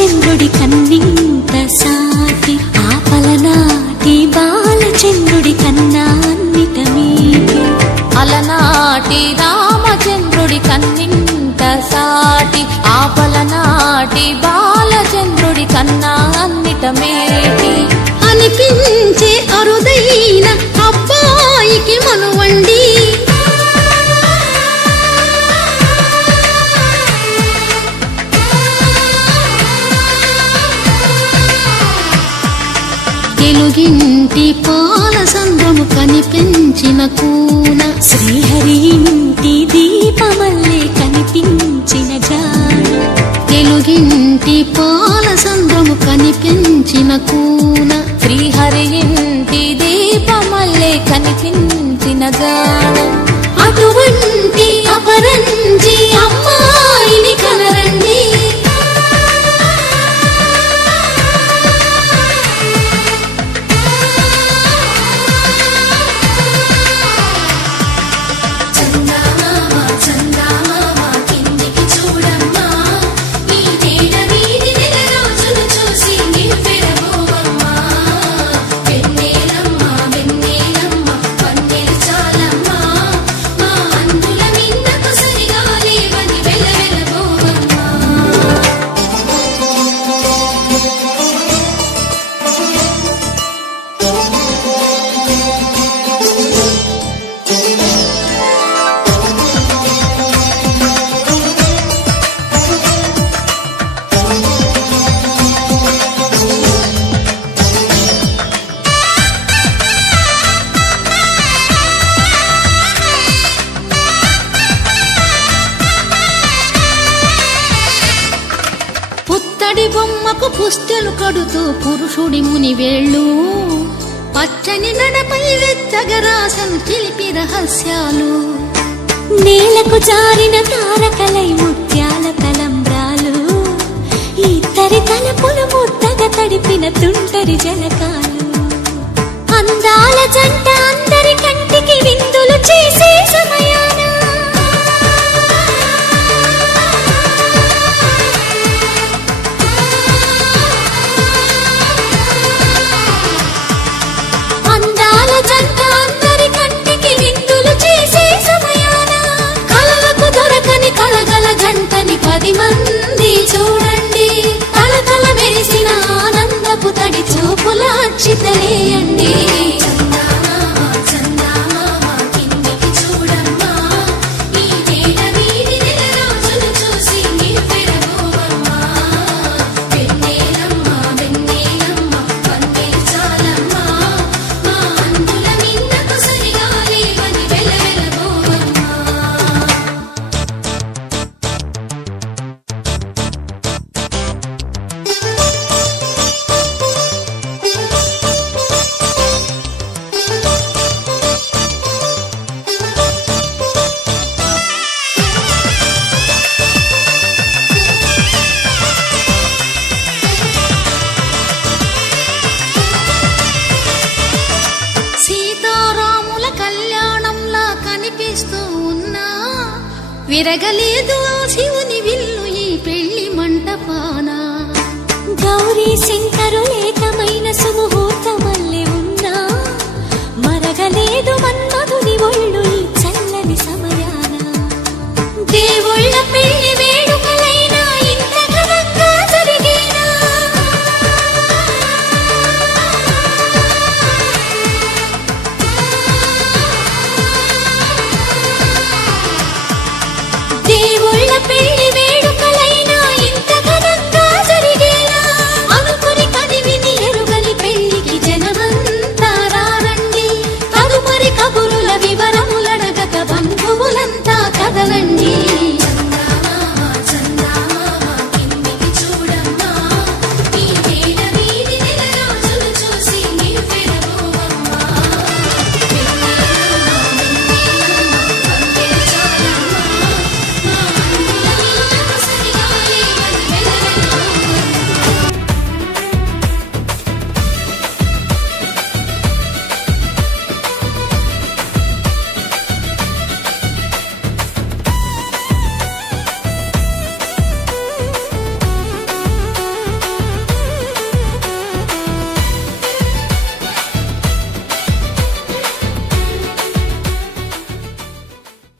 బాలచంద్రుడి కన్నింత సాటి ఆపలనాటి బాలచంద్రుడి కన్నా అన్నిట మీటి అలనాటి రామచంద్రుడి కన్నింత సాటి ఆపలనాటి బాలచంద్రుడి కన్నా అన్నిట మేటి అనిపించే అరుదైన అబ్బాయికి మనువండి తెలుగింటి పాలసంద్రము కనిపించిన కూన శ్రీహరి ఇంటి దీపమల్లే కనిపించిన జాన తెలుగింటి పాలసంద్రము కనిపించిన కూన శ్రీహరి ఇంటి దీపమల్లే కనిపించిన గానం అటువంటి అపరంజి అమ్మాయిని కనరండి బొమ్మకు పుస్తెలు కడుతూ పురుషుడి ముని వేళ్ళు పచ్చని నడపై వెచ్చగరాసను చిలిపి రహస్యాలు నేలకు జారిన తారకలై ముత్యాల తలంబ్రాలు ఇద్దరి తలపులు ముద్దగా తడిపిన తుంటరి జలకాలు అందాల జంట అందరి కంటికి విందులు చేసే సమయాన జంటని 10 మంది చూడండి తలతల మెరిసిన ఆనందపు తడి చూపుల అక్షితలేయండి విరగలేదు శివుని విల్లు ఈ పెళ్లి మంటపాన గౌరీ శంకరు ఏకమైన సుముహూర్తమల్లె ఉన్నా మరగలేదు మన్మధుని ఒళ్ళు ఈ చల్లని సమయాన దేవుళ్ళ పెళ్లి వేడుకలైనా ఇంత ఘనంగా జరిగేనా దేవుళ్ళ పెళ్లి వేడుకలైనా ఇంత ఘనంగా జరిగేలా అనుకుని కదివిని ఎరుగని పెళ్లికి జనమంతా రారండి తదుపరి కబురుల వివరములడగక బంధువులంతా కదలండి